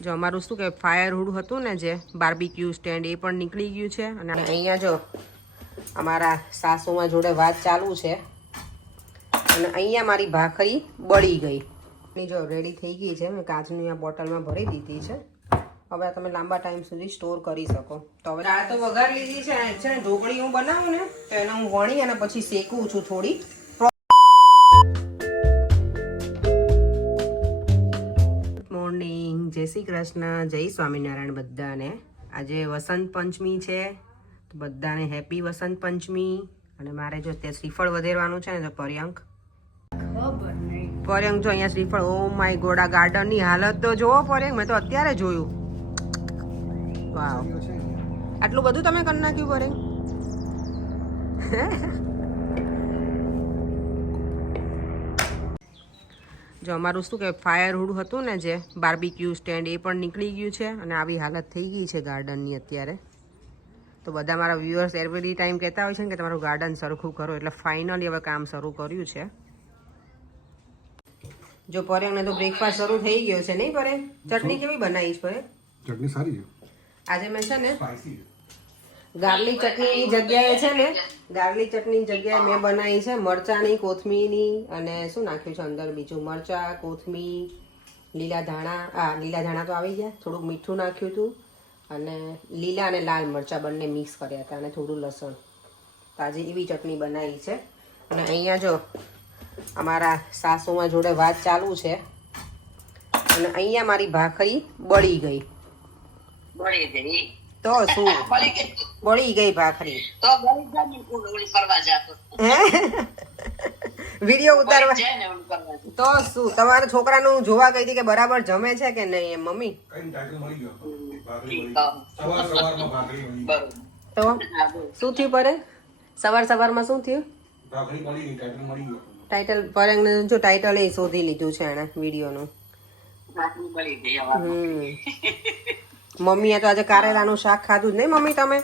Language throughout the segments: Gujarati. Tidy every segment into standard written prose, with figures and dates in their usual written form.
જો અમારું શું કે ફાયરવુડ હતું ને જે બાર્બીક્યુ સ્ટેન્ડ એ પણ નીકળી ગયું છે અને અહીંયા જો અમારા સાસુમાં જોડે વાત ચાલુ છે અને અહીંયા મારી ભાખરી બળી ગઈ ની જો રેડી થઈ ગઈ છે મેં કાચની આ બોટલમાં ભરી દીધી છે હવે તમે લાંબા ટાઈમ સુધી સ્ટોર કરી શકો તો હવે દાળ તો વઘાર લીધી છે ને ઢોકળી હું બનાવું ને તો એને હું વણી અને પછી શેકું છું થોડી જય શ્રી કૃષ્ણ જય સ્વામિનારાયણ બધાને આજે વસંત પંચમી છે તો બધાને હેપી વસંત પંચમી અને મારે જો ત્યાં શ્રીફળ વધેરવાનું છે ને તો પર્યંક જો અહીંયા શ્રીફળ ઓ માય ગોડ આ ગાર્ડનની હાલત તો જોવો પર્યંક મેં તો અત્યારે જોયું વાવ આટલું બધું તમે કરી નાખ્યું પર્યંક જો અમારું શું કે ફાયરવુડ હતું ને જે બાર્બીક્યુ સ્ટેન્ડ એ પણ નીકળી ગયું છે અને આવી હાલત થઈ ગઈ છે ગાર્ડનની અત્યારે તો બધા મારા વ્યુઅર્સ એવરી ટાઈમ કહેતા હોય છે ને કે તમારું ગાર્ડન સરખું કરો એટલે ફાઇનલી હવે કામ શરૂ કર્યું છે જો પરેંગને તો બ્રેકફાસ્ટ શરૂ થઈ ગયો છે નહીં પરેંગ ચટણી કેવી બનાવી છે પરેંગ ચટણી સારી છે આજે મેં છે ને ગાર્લિક ચટણીની જગ્યાએ છે ને ગાર્લિક ચટણીની જગ્યાએ મેં બનાવી છે મરચાની કોથમીરની અને શું નાખ્યું છે અંદર બીજું મરચા કોથમીર લીલા ધાણા તો આવી ગયા થોડુંક મીઠું નાખ્યું હતું અને લીલા અને લાલ મરચાં બંને મિક્સ કર્યા હતા અને થોડું લસણ તો આજે એવી ચટણી બનાવી છે અને અહીંયા જો અમારા સાસુમાં જોડે વાત ચાલુ છે અને અહીંયા મારી ભાખરી બળી ગઈ તો શું બળી ગઈ ભાખરી તો વિડીયો ઉતારવા તો શું તમારા છોકરાનું જોવા ગઈ હતી કે બરાબર જમે છે કે નહીં એમ મમ્મી તો શું થયું પરે સવારમાં શું થયું ટાઇટલ પરેંગને જો ટાઇટલ એ શોધી લીધું છે એણે વિડીયોનું મમ્મીએ તો આજે કારેલાનું શાક ખાધું જ નહીં મમ્મી તમે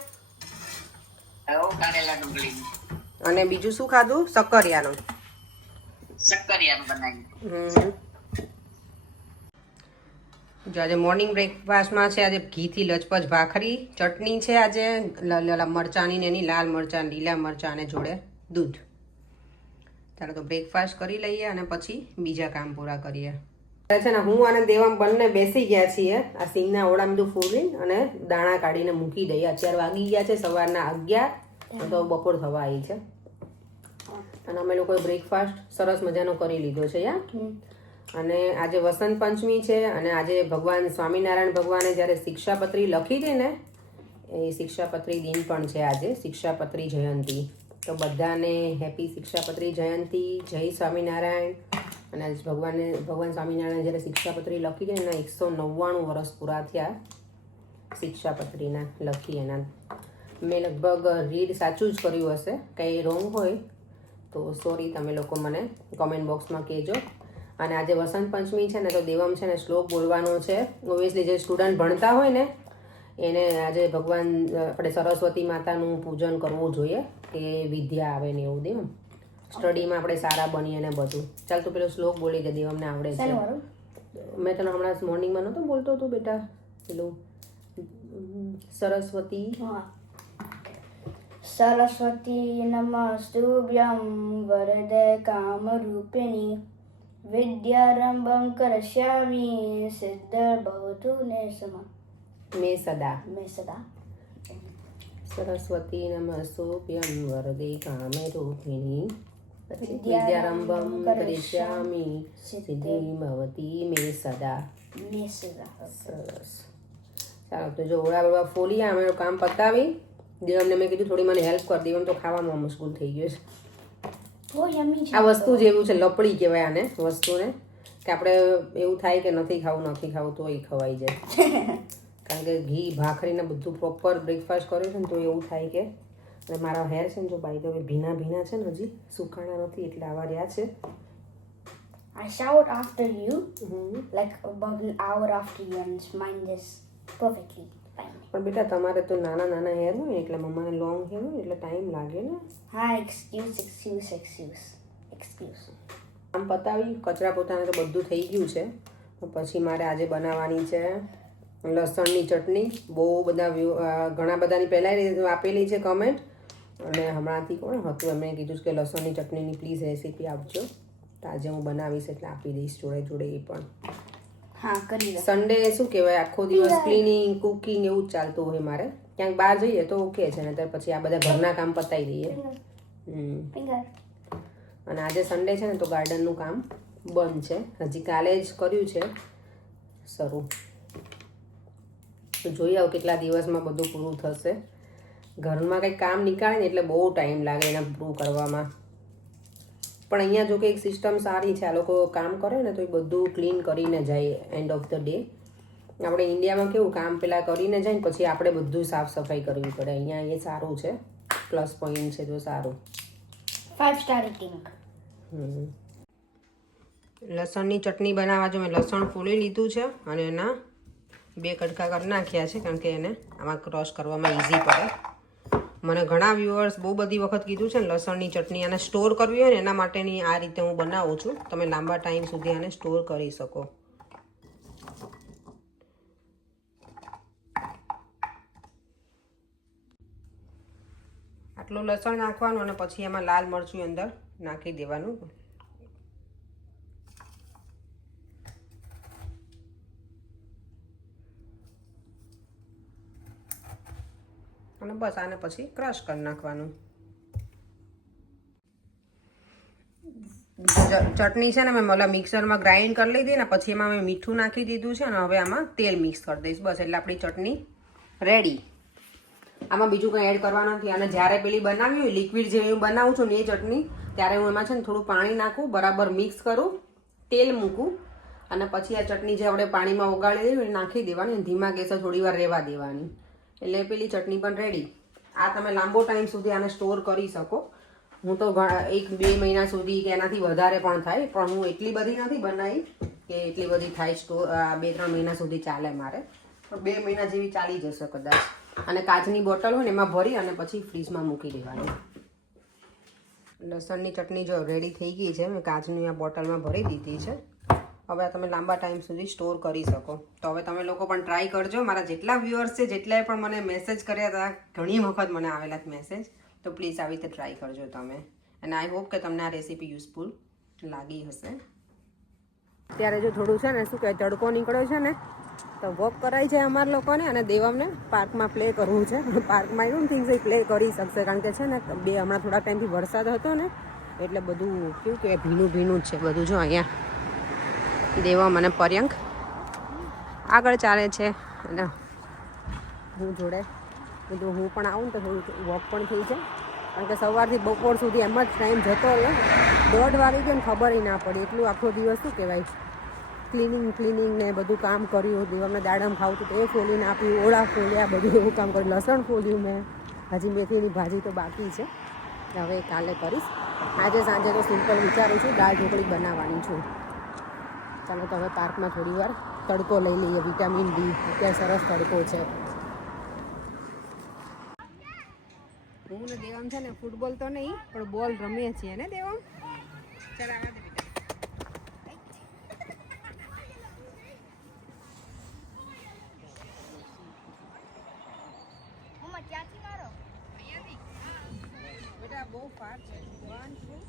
અને બીજું શું ખાધું શક્કરિયાનું જો આજે મોર્નિંગ બ્રેકફાસ્ટમાં છે આજે ઘીથી લચપચ ભાખરી ચટણી છે આજે મરચાની ને એની લાલ મરચાં લીલા મરચાં અને જોડે દૂધ ચાલો તો બ્રેકફાસ્ટ કરી લઈએ અને પછી બીજા કામ પૂરા કરીએ છે ને હું અને દેવમ બંને બેસી ગયા છીએ આ સિંગના ઓળા બધું ફોડી અને દાણા કાઢીને મૂકી દઈએ અત્યારે વાગી ગયા છે સવારના 11 તો બપોર થવા આવી છે અને અમે લોકોએ બ્રેકફાસ્ટ સરસ મજાનો કરી લીધો છે અને આજે વસંત પંચમી છે અને આજે ભગવાન સ્વામિનારાયણ ભગવાને જ્યારે શિક્ષાપત્રી લખી હતી ને એ શિક્ષાપત્રી દિન પણ છે આજે શિક્ષાપત્રી જયંતી તો બધાને હેપી શિક્ષાપત્રી જયંતી જય સ્વામિનારાયણ અને ભગવાન સ્વામિનારાયણ જ્યારે શિક્ષાપત્રી લખી છે એના 199 વર્ષ પૂરા થયા શિક્ષાપત્રીના લખી એના મેં લગભગ રીડ સાચું જ કર્યું હશે કંઈ રોંગ હોય તો સોરી તમે લોકો મને કોમેન્ટ બોક્સમાં કહેજો અને આજે વસંત પંચમી છે ને તો દેવમ છે ને શ્લોક બોલવાનો છે ઓબ્વિયસલી જે સ્ટુડન્ટ ભણતા હોય ને એને આજે ભગવાન આપણે સરસ્વતી માતાનું પૂજન કરવું જોઈએ કે વિદ્યા આવે ને એવું દેવમ સ્ટડીમાં આપણે સારા બનીએ ને બધું ચાલ તું પેલો શ્લોક બોલી દે દેવમને આવડે છે મેં તને હમણાં મોર્નિંગમાં નહોતો બોલતો તું બેટા પેલું સરસ્વતી સરસ્વતી નમસ્તુભ્યં વરદે કામરૂપિણી વિદ્યારંભં કરષ્યામિ સિદ્ધર્ભવતુ મે સદા સરસ્વતી નમસ્તુભ્યં વરદે કામરૂપિણી વિદ્યારંભં કરિષ્યામિ સિદ્ધિં ભવતી મે સદા સરસ ચાલો તો જો ઓળા ફોલી અમે કામ પતાવી દેવમને મેં કીધું થોડી મને હેલ્પ કરી દેવમ તો ખાવામાં મુશ્કેલ થઈ ગયો છે આ વસ્તુ જેવું છે લપડી કહેવાય આને વસ્તુને કે આપણે એવું થાય કે નથી ખાવું તો એ ખવાઈ જાય કારણ કે ઘી ભાખરીને બધું પ્રોપર બ્રેકફાસ્ટ કર્યું છે ને તો એવું થાય કે અને મારા હેર છે ને જો બાય ધ વે ભીના છે ને હજી સુકાણા નથી એટલે આવા રહ્યા છે I showered after you, like about an hour after you, and mine is perfectly fine. પણ બેટા તમારે તો નાના હેર હોય એટલે મમ્માને લોંગ હેર હોય એટલે ટાઈમ લાગે ને હા excuse આમ પતાવી કચરા પોતાને તો બધું થઈ ગયું છે પછી મારે આજે બનાવવાની છે લસણની ચટણી બહુ બધા ઘણા બધાની પહેલાં આપેલી છે કમેન્ટ, અને હમણાંથી કોણ હતું એમણે કીધું કે લસણની ચટણીની પ્લીઝ રેસીપી આપજો, તો આજે હું બનાવીશ એટલે આપી દઈશ જોડે જોડે એ પણ. હા કરી સન્ડે શું કહેવાય આખો દિવસ ક્લિનિંગ કુકિંગ એવું જ ચાલતું હોય મારે, ક્યાંક બહાર જઈએ તો ઓકે છે ને ત્યારે પછી આ બધા ઘરના કામ પતાવી દઈએ. અને આજે સન્ડે છે ને તો ગાર્ડનનું કામ બંધ છે, હજી કાલે જ કર્યું છે શરૂ, તો જોઈએ આવું કેટલા દિવસમાં બધું પૂરું થશે. ઘરમાં કંઈક કામ નીકાળે ને એટલે બહુ ટાઈમ લાગે એને પૂરું કરવામાં, પણ અહીંયા જો કે એક સિસ્ટમ સારી છે, આ લોકો કામ કરે ને તો એ બધું ક્લીન કરીને જાય એન્ડ ઓફ ધ ડે. આપણે ઇન્ડિયામાં કેવું કામ પેલા કરીને જાય ને પછી આપણે બધું સાફ સફાઈ કરવી પડે, અહીંયા એ સારું છે, પ્લસ પોઈન્ટ છે જો સારું. 5 સ્ટાર રેટિંગ. લસણની ચટણી બનાવવા જો મેં લસણ ફોલી લીધું છે અને એના 2 કટકા કરી નાખ્યા છે, કારણ કે એને આમાં ક્રોસ કરવામાં ઇઝી પડે. મને ઘણા વ્યુઅર્સ બહુ બધી વખત કીધું છે ને લસણની ચટણી આને સ્ટોર કરવી હોય ને એના માટેની આ રીતે હું બનાવું છું, તમે લાંબા ટાઈમ સુધી આને સ્ટોર કરી શકો. આટલું લસણ નાખવાનું અને પછી એમાં લાલ મરચું અંદર નાખી દેવાનું. અને બસ આને પછી ક્રશ કરી નાખવાનું. ચટણી છે ને મેં મતલબ મિક્સરમાં ગ્રાઇન્ડ કરી લીધી ને પછી એમાં મેં મીઠું નાખી દીધું છે, અને હવે આમાં તેલ મિક્સ કરી દઈશ બસ, એટલે આપણી ચટણી રેડી. આમાં બીજું કંઈ એડ કરવાનું નથી. અને જ્યારે પેલી બનાવી હોય લિક્વિડ જેવી હું બનાવું છું ને એ ચટણી, ત્યારે હું એમાં છે ને થોડું પાણી નાખું, બરાબર મિક્સ કરું, તેલ મૂકું, અને પછી આ ચટણી જે આપણે પાણીમાં ઓગાળી દઈએ નાખી દેવાની, ધીમા ગેસે થોડી વાર રહેવા દેવાની, એટલે પેલી ચટણી પણ રેડી. આ તમે લાંબો ટાઈમ સુધી આને સ્ટોર કરી શકો. હું તો 1-2 મહિના સુધી કે એનાથી વધારે પણ થાય, પણ હું એટલી બધી નથી બનાવી કે એટલી બધી થાય સ્ટોર. 2-3 મહિના સુધી ચાલે મારે, પણ 2 મહિના જેવી ચાલી જશે કદાચ. અને કાચની બોટલ હોય ને એમાં ભરી અને પછી ફ્રીજમાં મૂકી દેવાની. લસણની ચટણી જો રેડી થઈ ગઈ છે, મેં કાચની આ બોટલમાં ભરી દીધી છે. હવે તમે લાંબા ટાઈમ સુધી સ્ટોર કરી શકો. તો હવે તમે લોકો પણ ટ્રાય કરજો. મારા જેટલા વ્યુઅર્સ છે જેટલાએ પણ મને મેસેજ કર્યા હતા, ઘણી વખત મને આવેલા મેસેજ, તો પ્લીઝ આવી રીતે ટ્રાય કરજો તમે. અને આઈ હોપ કે તમને આ રેસીપી યુઝફુલ લાગી હશે. અત્યારે જો થોડું છે ને શું કહે તડકો નીકળ્યો છે ને, તો વોક કરાય છે અમારા લોકોને, અને દેવમને પાર્કમાં પ્લે કરવું છે. પાર્કમાં એવું થિંગ્સ એ પ્લે કરી શકશે, કારણ કે છે ને હમણાં થોડા ટાઈમથી વરસાદ હતો ને એટલે બધું કેવું કે ભીનું જ છે બધું. જો અહીંયા દેવમ અને પર્યંક આગળ ચાલે છે, અને હું જોડે કીધું હું પણ આવું ને તો થોડું વોક પણ થઈ જાય, કારણ કે સવારથી બપોર સુધી એમ જ ટાઈમ જતો રહ્યો. 1:30 વાગી ગયો ને ખબર ના પડી, એટલું આખો દિવસ શું કહેવાય ક્લિનિંગ ને બધું કામ કર્યું. દેવમને દાડમ ખાવતું તો એ ફોલીને આપ્યું, ઓળા ફોલ્યા, બધું એવું કામ કર્યું, લસણ ફોલ્યું મેં. હજી મેથીની ભાજી તો બાકી છે, હવે કાલે કરીશ. આજે સાંજે તો સિમ્પલ વિચારું છું દાળ ઢોકળી બનાવવાની છું. ચાલો તો હવે પાર્કમાં થોડી વાર તડકો લઈ લઈએ, વિટામિન ડી, અત્યારે સરસ તડકો છે. હું ને દેવમ છે ને ફૂટબોલ તો નહીં પણ બોલ રમીએ છીએ ને દેવમ. ચાલ આવા દે બેટા. બેટા બહુ ફાર છે. 1 2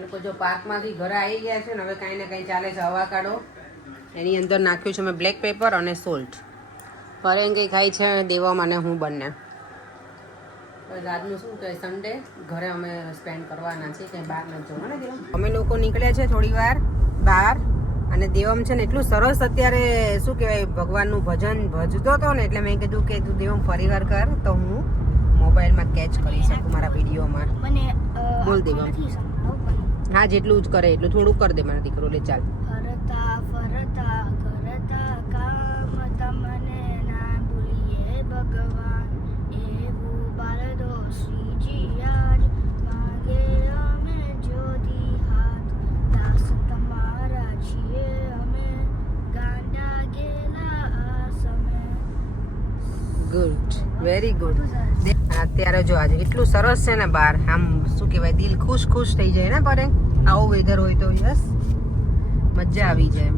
લોકો જો પાર્કમાંથી ઘરે આવી ગયા છે ને, હવે કાંઈ ને કંઈ ચાલે છે. અવાકાડો એની અંદર નાખ્યું છે મેં બ્લેક પેપર અને સોલ્ટ. ફરેન કંઈ ખાય છે દેવમ અને હું બંને. રાતનું શું કહે સન્ડે ઘરે અમે સ્પેન્ડ કરવાના છે, કંઈ બહાર નથી જવું ને દેવમ. અમે લોકો નીકળ્યા છે થોડી વાર બહાર, અને દેવમ છે ને એટલું સરસ અત્યારે શું કહેવાય ભગવાનનું ભજન ભજતો હતો ને, એટલે મેં કીધું કે તું દેવમ ફરીવાર કર તો હું મોબાઈલમાં કેચ કરી શકું મારા વિડીયોમાં. બોલ દેવમ. હા જેટલું જ કરે એટલું થોડું કરી દે મારા દીકરો. લે ચાલ. ફરતા ફરતા કરતા કામ તમને ના ભૂલીએ ભગવાન, એવું બાળદો શ્રીજી આજ માગે અમે જ્યોતિ હાથ, દાસ તમારા છીએ અમે, ગાંડા ગેલા આ સમય. Good, very good. અત્યારે જો આજે એટલું સરસ છે ને બહાર, આમ શું કહેવાય, દિલ ખુશ ખુશ થઈ જાય ને પરે આવું વેધર હોય તો. યસ, મજા આવી જાય.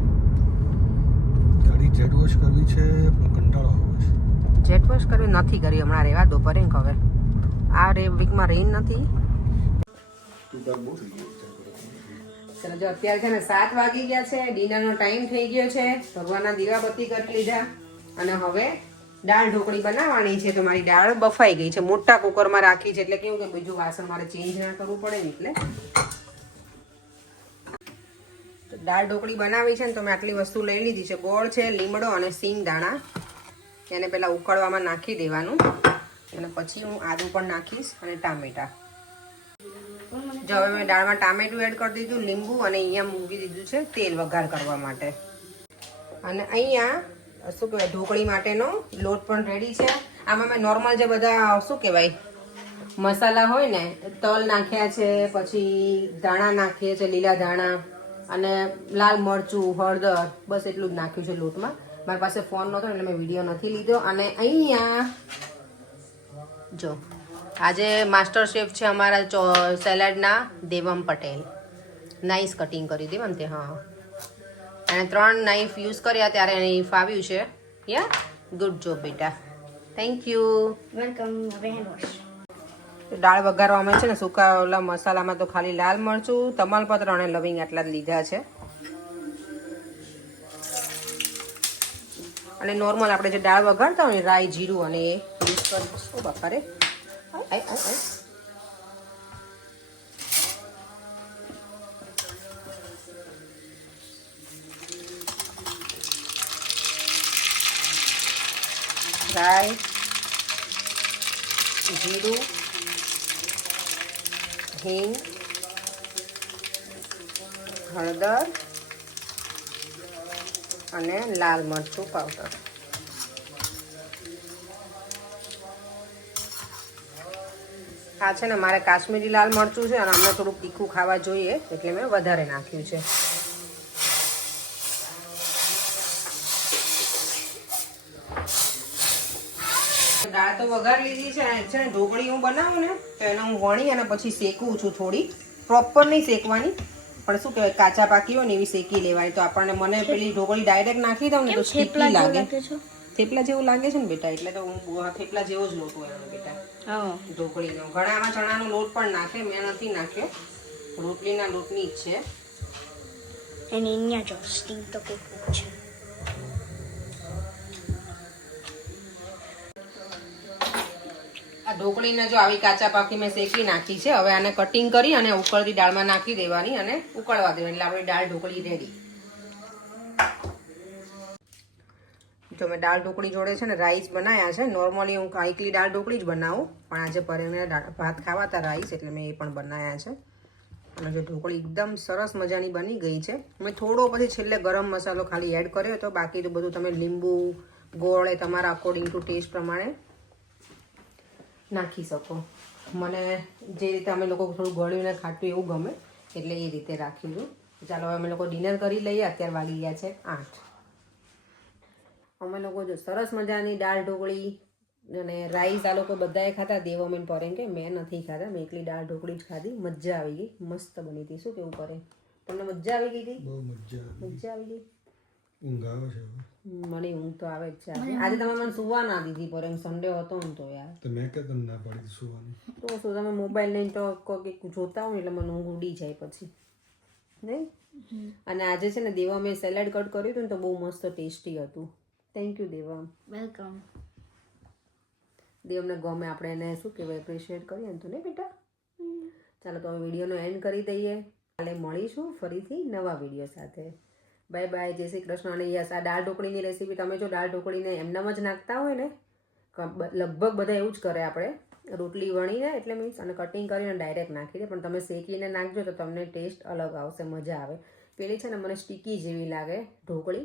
ગાડી જેટ વોશ કરવી છે પણ કંટાળો આવે છે. જેટ વોશ કરવી નથી કરી હમણાં, રહેવા દો પરે. હવે આ વીકમાં રેઇન નથી. ચલો જો અત્યારે છે ને 7 વાગી ગયા છે, ડિનરનો ટાઈમ થઈ ગયો છે. ભગવાનના દીવાબત્તી કરી લીધા અને હવે દાળ ઢોકળી બનાવવાની છે. તો મારી દાળ બફાઈ ગઈ છે, મોટા કુકરમાં રાખી છે, એટલે કેવું કે બીજું વાસણ મારે ચેન્જ ના કરવું પડે ને એટલે. તો દાળ ઢોકળી બનાવી છે ને તો મેં આટલી વસ્તુ લઈ લીધી છે. ગોળ છે, લીમડો અને સિંગ દાણા. એને પહેલાં ઉકળવામાં નાખી દેવાનું અને પછી હું આદુ પણ નાખીશ અને ટામેટા. જો હવે મેં દાળમાં ટામેટું એડ કરી દીધું, લીંબુ, અને અહીંયા મૂકી દીધું છે તેલ વઘાર કરવા માટે. અને અહીંયા શું કહેવાય, ઢોકળી માટેનો લોટ પણ રેડી છે. આમાં મેં નોર્મલ જે બધા શું કહેવાય મસાલા હોય ને, તલ નાખ્યા છે, પછી ધાણા નાખીએ છે, લીલા ધાણા, અને લાલ મરચું, હળદર, બસ એટલું જ નાખ્યું છે લોટમાં. મારી પાસે ફોન નહોતો એટલે મેં વિડીયો નથી લીધો. અને અહીંયા જો આજે માસ્ટર શેફ છે અમારા સેલેડના, દેવમ પટેલ. નાઇસ કટિંગ કરી દેવમ તે. હા, અને 3 નાઇફ યુઝ કર્યા ત્યારે એને ફાવ્યું છે. યા, ગુડ જોબ બેટા, થેન્ક યુ. વેલકમ. હવે હેન્ડ વોશ. દાળ વઘારવામાં છે ને સૂકા ઓલા મસાલામાં તો ખાલી લાલ મરચું, તમાલપત્ર અને લવિંગ આટલા જ લીધા છે. અને નોર્મલ આપણે જે દાળ વઘારતા હોય ને, રાઈ, જીરું અને એ યુઝ કરીશું. ઓ બાપા રે, રાઈ, જીરું, હિંગ, હળદર અને લાલ મરચું પાવડર. આ છે ને મારે કાશ્મીરી લાલ મરચું છે અને અમને થોડુંક તીખું ખાવા જોઈએ એટલે મેં વધારે નાખ્યું છે. દાળ તો વઘાર લીધી છે. છે ને ઢોકળી હું બનાવું ને તો એને હું વણી અને પછી શેકું છું. થોડી પ્રોપર નહીં શેકવાની, પણ શું કહેવાય, કાચા પાકી હોય ને એવી શેકી લેવાની. તો આપણને, મને પેલી ઢોકળી ડાયરેક્ટ નાખી દઉં ને તો સ્ટીકી લાગે. થેપલા જેવું લાગે છે ને બેટા, એટલે તો હું થેપલા જેવો જ લોટ હોય બેટા ઢોકળીનો. ઘણા આમાં ચણાનો લોટ પણ નાખે, મેં નથી નાખ્યો, રોટલીના લોટની જ છે. અને અહીંયા જો સ્ટીમ તો કેટલું છે. આ ઢોકળીને જો આવી કાચા પાકી મેં શેકી નાખી છે. હવે આને કટિંગ કરી અને ઉકળતી દાળમાં નાખી દેવાની અને ઉકળવા દેવાની, એટલે આપણી દાળ ઢોકળી રેડી. જો મેં દાળ ઢોકળી જોડે છે ને રાઈસ બનાવ્યા છે. નોર્મલી હું એકલી દાળ ઢોકળી જ બનાવું, પણ આજે પરેને ભાત ખાવા હતા રાઈસ, એટલે મેં એ પણ બનાવ્યા છે. અને જો ઢોકળી એકદમ સરસ મજાની બની ગઈ છે. મેં થોડો પછી છેલ્લે ગરમ મસાલો ખાલી એડ કર્યો હતો, બાકી તો બધું તમે લીંબુ, ગોળ એ તમારા અકોર્ડિંગ ટુ ટેસ્ટ પ્રમાણે નાખી શકો. મને જે રીતે અમે લોકો થોડું ગળ્યું ને ખાટું એવું ગમે એટલે એ રીતે રાખીશું. ચાલો હવે અમે લોકો ડિનર કરી લઈએ. અત્યારે વાગી ગયા છે 8. અમે લોકો જો સરસ મજાની દાળ ઢોકળી અને રાઈસ આ લોકો બધાએ ખાતા. દેવોમેન પરેન કે મેં નથી ખાતા, મેં એકલી દાળ ઢોકળી જ ખાધી. મજા આવી ગઈ, મસ્ત બની હતી. શું કેવું પરેન, તમને મજા આવી ગઈ હતી? બહુ મજા આવી ગઈ. ઊંઘ આવે છે. મને ઊંઘ તો આવે જ છે. આજે તમે મને સુવા ના દીધી પરેન, સન્ડે હતો ને તો યાર. તો મેં કે તમને ના પાડી સુવાની. તો શું તમે મોબાઈલ લઈને તો કોઈક જોતા હોય એટલે મને ઊંઘ ઉડી જાય પછી, નહીં? અને આજે છે ને દેવા મેં સેલેડ કટ કર્યું હતું ને તો બહુ મસ્ત ટેસ્ટી હતું. થેન્ક યુ દેવા. વેલકમ. દેવને ગમે આપણે એને શું કહેવાય, એપ્રિશિએટ કરીએ ને તો નહીં બેટા. ચાલો તો હવે વિડીયોનો એન્ડ કરી દઈએ. કાલે મળીશું ફરીથી નવા વિડીયો સાથે. બાય બાય, જય શ્રી કૃષ્ણ. અને યસ, આ દાળ ઢોકળીની રેસીપી તમે જો દાળ ઢોકળીને એમનામ જ નાખતા હોય ને, લગભગ બધા એવું જ કરે. આપણે રોટલી વણીને એટલે મીન્સ અને કટિંગ કરીને ડાયરેક્ટ નાખી દે, પણ તમે શેકીને નાખજો તો તમને ટેસ્ટ અલગ આવશે, મજા આવે. પેલી છે ને મને સ્ટીકી જેવી લાગે ઢોકળી,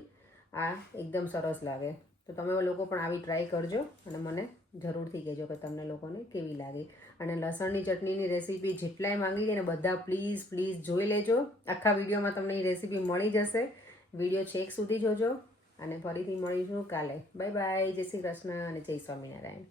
આ એકદમ સરસ લાગે. તો તમે લોકો પણ આવી ટ્રાય કરજો અને મને જરૂરથી કહેજો કે તમને લોકોને કેવી લાગી. અને લસણની ચટણીની રેસીપી જેટલાય માંગી ને બધા પ્લીઝ જોઈ લેજો. આખા વિડીયોમાં તમને એ રેસીપી મળી જશે. વિડીયો છેક સુધી જોજો અને ફરીથી મળીશું કાલે. બાય બાય, જય શ્રી કૃષ્ણ અને જય સ્વામિનારાયણ.